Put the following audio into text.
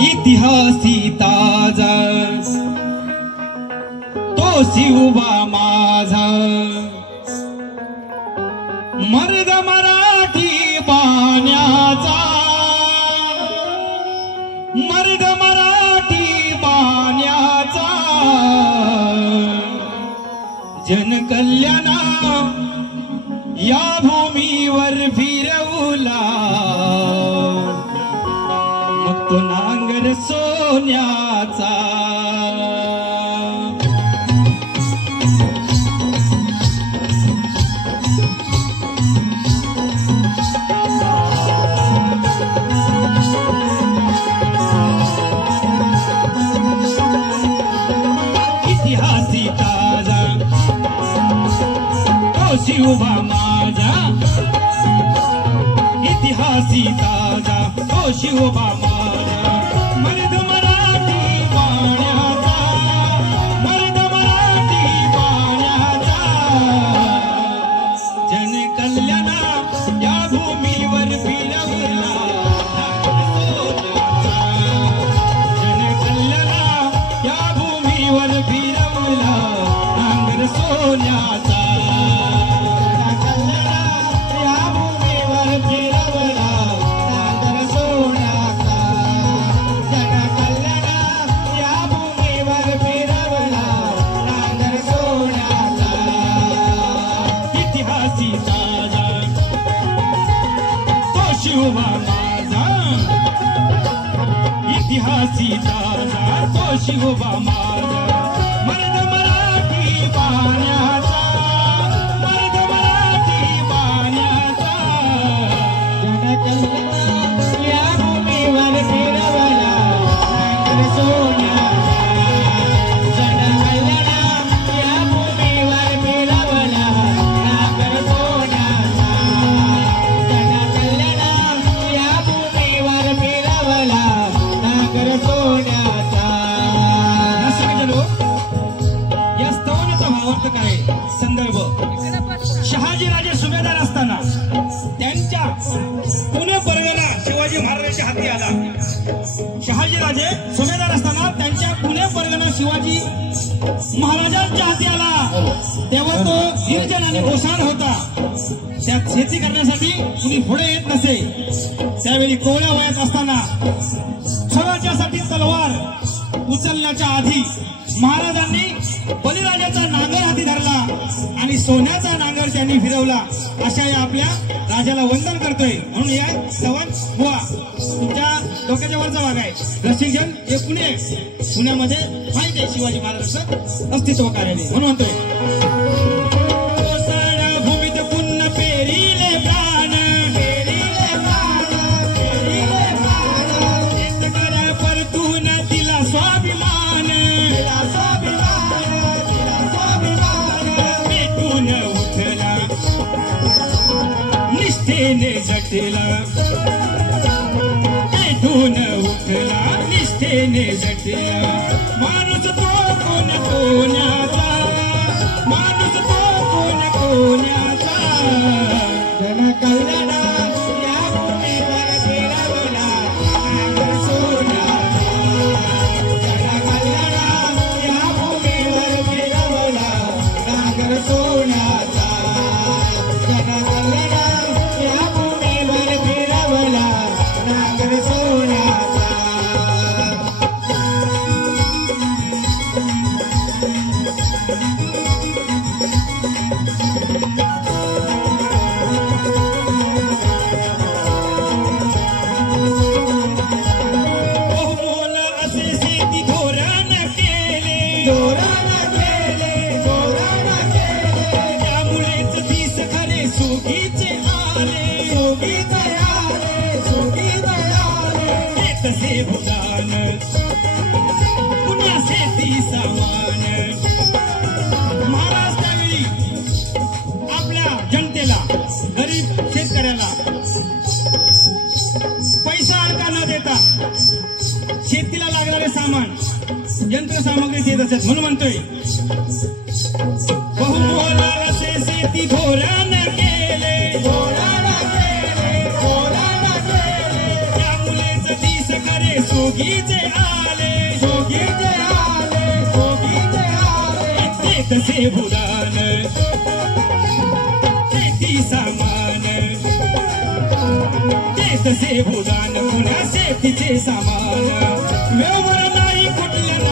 इतिहासी ताजा तो शिवबा माझा मर्द मराठी बाण्याचा मर्द मराठी बाण्याचा जनकल्याणा या भूमीवर फिरवला मग तो नांगर सोन्याचा इतिहासी ताजा तो शिवबा माझा इतिहासी ताजा तो शिवबा माझा मर्द मराठी बाण्याचा मर्द मराठी बाण्याचा जनकल्याणा या भूमीवर फिरवला जनकल्याणा या भूमीवर फिरवला नांगर सोन्याचा शिवबा माझा इतिहासी ताजा तो शिवबा माझा मर्द मराठी बाण्याचा मर्द मराठी बाण्याचा जनकल्याणा या भूमीवर फिरवला नांगर सोन्याचा जनकल्याणा या भूमीवर फिरवला नांगर सोन्याचा या स्तवनाचा भावार्थ काय संदर्भ शहाजीराजे सुभेदार असताना त्यांच्या पुणे परगणा शिवाजी महाराजांच्या हाती आला शहाजीराजे सुभेदार असताना त्यांच्या पुणे परगणा शिवाजी महाराजांच्या हाती आला तेव्हा तो निर्जन आणि ओसाड होता त्यात शेती करण्यासाठी कुणी पुढे येत नसे त्यावेळी कोवळ्या वयात असताना स्वराज्यासाठी तलवार उचलण्याच्या आधी महाराजांनी बलिराजाचा नांगर हाती धरला आणि सोन्याचा नांगर त्यांनी फिरवला अशा या आपल्या राजाला वंदन करतोय म्हणून या सवन हुआ तुमच्या डोक्याच्या वरचा भाग आहे रसिकजन हे पुणे पुण्यामध्ये माहिती आहे शिवाजी महाराजांचं अस्तित्व कार्यालय म्हणून म्हणतोय निष्ठेने जटला पेटून उठला निष्ठेने जटला माणूस तो कोण कोण्याचा माणूस तो कोण कोण्याचा जनकल्याणा या भूमीवर फिरवला नांगर सोन्याचा जनकल्याणा या भूमीवर फिरवला नांगर सोन्याचा जनकल्याणा पुण्या शेती सामान महाराज त्यावेळी आपल्या जनतेला गरीब शेतकऱ्याला पैसा अडका न देता शेतीला लागणारे सामान यंत्रसामग्री देत असतात म्हणून म्हणतोय बहुमोल असे शेती धोरण केले आले सोगीचे आले सोगीचे आले सोगीचे आले ते तसे बुदान शेती सामान ते तसे बुदान पुन्हा शेतीचे सामान व्यवहार नाही